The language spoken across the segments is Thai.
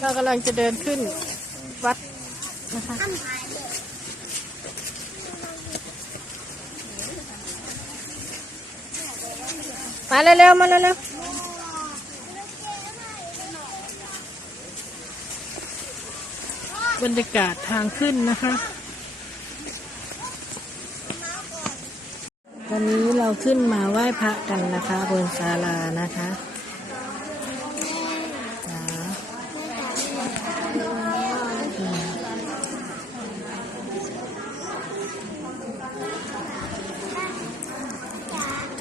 เรากำลังจะเดินขึ้นวัดนะคะมาเร็วๆมาเร็วๆบรรยากาศทางขึ้นนะคะ วันนี้เราขึ้นมาไหว้พระกันนะคะ บนศาลานะคะจ้าอืม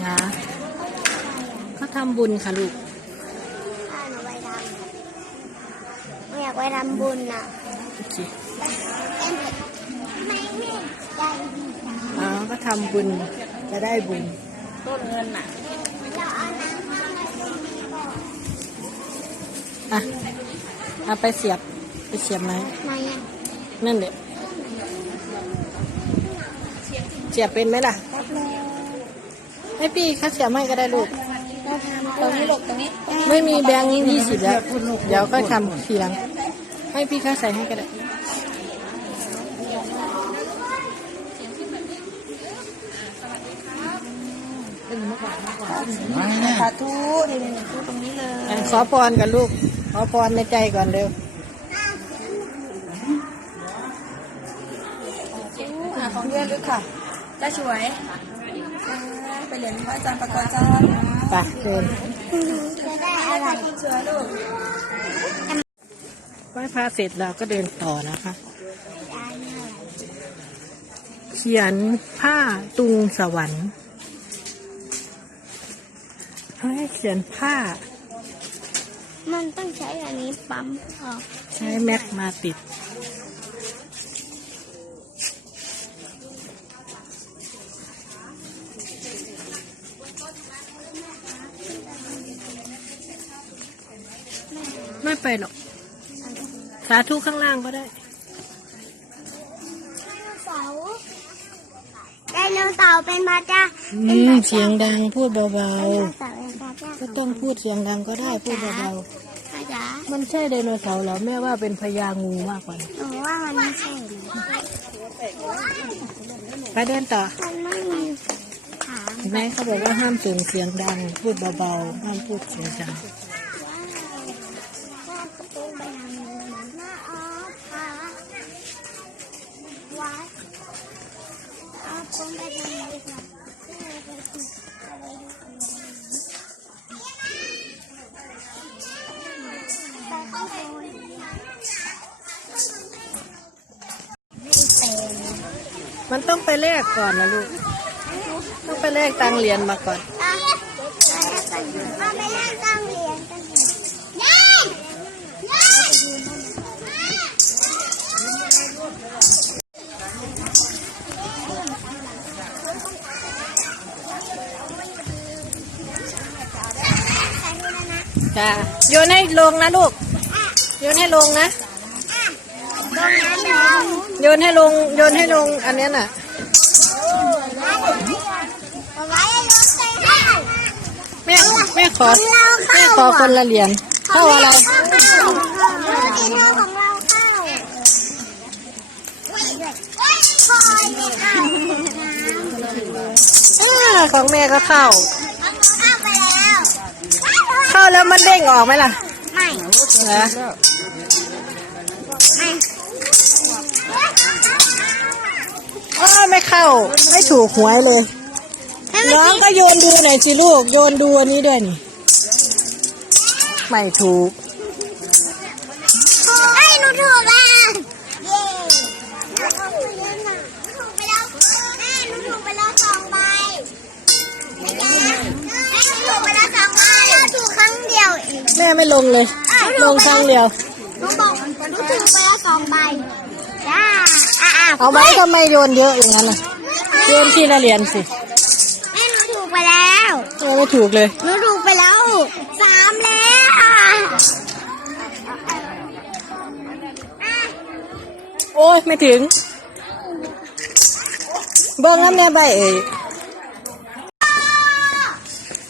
จ้าเขาทำบุญค่ะลูกถ้าหนูไปทำไม่อยากไปทำบุญน่ะโอเคเอ็มไม่ไม่ใจดีจังอ๋อก็ทำบุญจะได้บุญต้นเงินน่ะเราเอาน้ำมาให้กินก่อนอะเอาไปเสียบไปเสียบไหมมายังนั่นเด็เสียบเป็นไหมล่ะรับแล้วให้พี่เขาเสียบให้ก็ได้ลูกเราทำ ตรงนี้หลบตรงนี้ ไม่มีแบงค์ยี่สิบแล้ว เดี๋ยวก็ทำทีหลัง ให้พี่เขาใส่ให้ก็ได้สาธุนี่เป็นสาธุตรงนี้เลยอะขอพรกันลูก ขอพรในใจก่อนเร็วอ่าของเรียนลึกค่ะได้ช่วย ไปเรียนพระอาจารย์ประกอบจ้าไปเดิน จะได้อะไรช่วยลูกไหว้พระเสร็จเราก็เดินต่อนะคะ เขียนผ้าตุงสวรรค์ให้เขียนผ้า มันต้องใช้อันนี้ปั๊มออก ใช้แม็กมาติด ไม่ไปหรอก สาธุข้างล่างก็ได้เสาร์ไดโนเสาร์เป็นพระเจ้าอืมเสียงดังพูดเบาไดโนเสาร์เป็นพระเจ้าๆ ก็ต้องพูดเสียงดังก็ได้พูดเบาพระจ๋าๆมันใช่ไดโนเสาร์เหรอแม่ว่าเป็นพญางูมากกว่าหนูว่ามันไม่ใช่นะไปเดินต่อมันไม่มีขาเห็นไหมเขาบอกว่าห้ามส่งเสียงดัง พูดเบาๆห้ามพูดเสียงดัง มันต้องไปแลกก่อนนะลูก ต้องไปแลกตังเหรียญมาก่อน จ้าโยนให้ลงนะลูก โยนให้ลงนะตรงนั้นเดี๋ยวโยนให้ลง โยนให้ลงอันเนี้ยน่ะเอาไว้รถไปให้แม่แม่ขอแม่ขอคนละเหรียญเข้าอะไรเข้าเข้าดีเท่าของเราเข้าคอยไม่เข้าอาของแม่ก็เข้าเข้าไปแล้ว เข้าแล้วมันเด้งออกไหมล่ะ ไม่เหรอไม่อ้าวไม่เข้า ไม่ถูกหวยเลย น้องก็โยนดูหน่อยสิลูก โยนดูอันนี้ด้วยนี่ ไม่ถูก ไอ้หนูถูกแล้ว เย้หนูถูกไปแล้วนะถูกไปแล้วแม่หนูถูกไปแล้วสองใบแม่หนูถูกไปแล้วสองใบแล้วถูกครั้งเดียวเอง แม่ไม่ลงเลย ลงครั้งเดียวหนูบอกหนูถูกไปแล้วสองใบจ้าอะอะเอาไว้ทำไมโยนเยอะอย่างนั้นล่ะโยนทีละเหรียญสิแม่หนูถูกไปแล้วแม่ไม่ถูกเลยหนูถูกไปแล้วสามแล้วโอ้ยไม่ถึง เบิ้งแล้วแม่ใบเอ่ย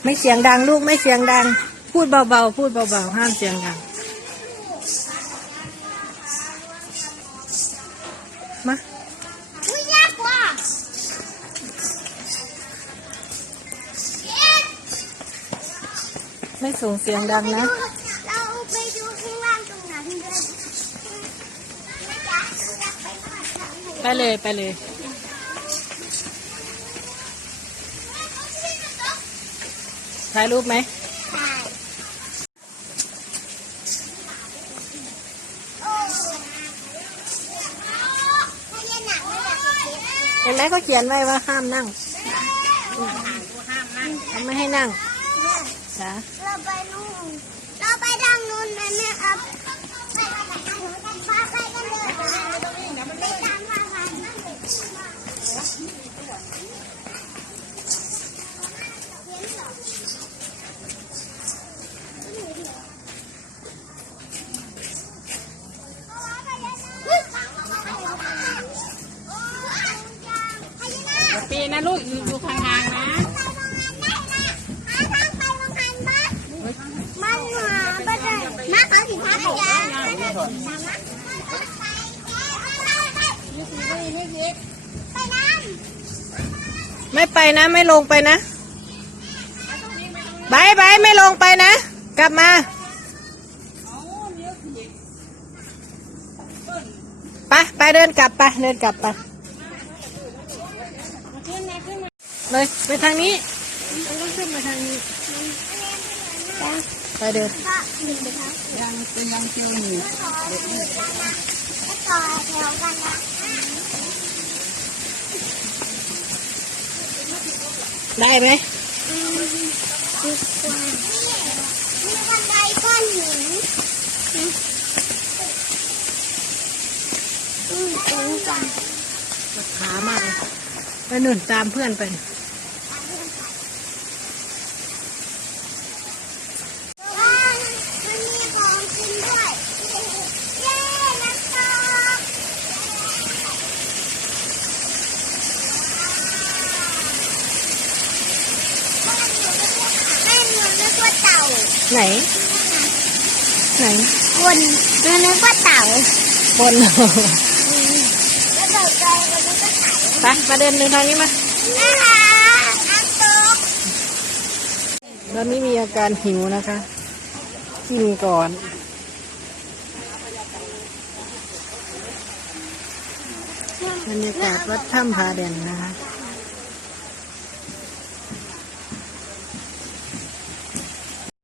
ไม่เสียงดังลูกไม่เสียงดัง พูดเบาๆ พูดเบาๆ ห้ามเสียงดัง มาะไม่ส่งเสียงดังนะไปเลยไปเลย ถ่ายรูปไหม แล้วก็เขาเขียนไว้ว่าห้ามนั่งเขาไม่ให้นั่งจ้ะเราไปนู่นเราไปทางนู้นนะแม่ครับไปไปทางนู้นกันป้าไปกันเลยไปตามป้าไปนั่นเลยพญานาค ปีนะ ลูกอยู่อยู่ข้างๆนะมันหาไม่ได้มาขอสินค้าขยะไปน้ำไม่ไปนะไม่ลงไปนะบายบายไม่ลงไปนะ กลับมาไปไปเดินกลับไปเดินกลับไป เลยไปทางนี้เราต้องขึ้นมาทางนี้ไปเดินก็หนึ่งครับยังยังเจอหนูแล้วต่อแถวกันนะได้ไหมดีกว่ามีบันไดก้อนหินอืมสูงจังขามากเลยไปหนุนตามเพื่อนไป ว้าวมันมีของกินด้วย เย้นักตกแม่หนูนึกว่าเต่า ไหน ไหนคนหนูนึกว่าเต่าบนแล้วเต่าใจก็นึกว่าเต่าไปมาเดินเดินทางนี้มานะคะนักตกตอนนี้มีอาการหิวนะคะ กินก่อนบรรยากาศวัดถ้ำผาแดนนะคะ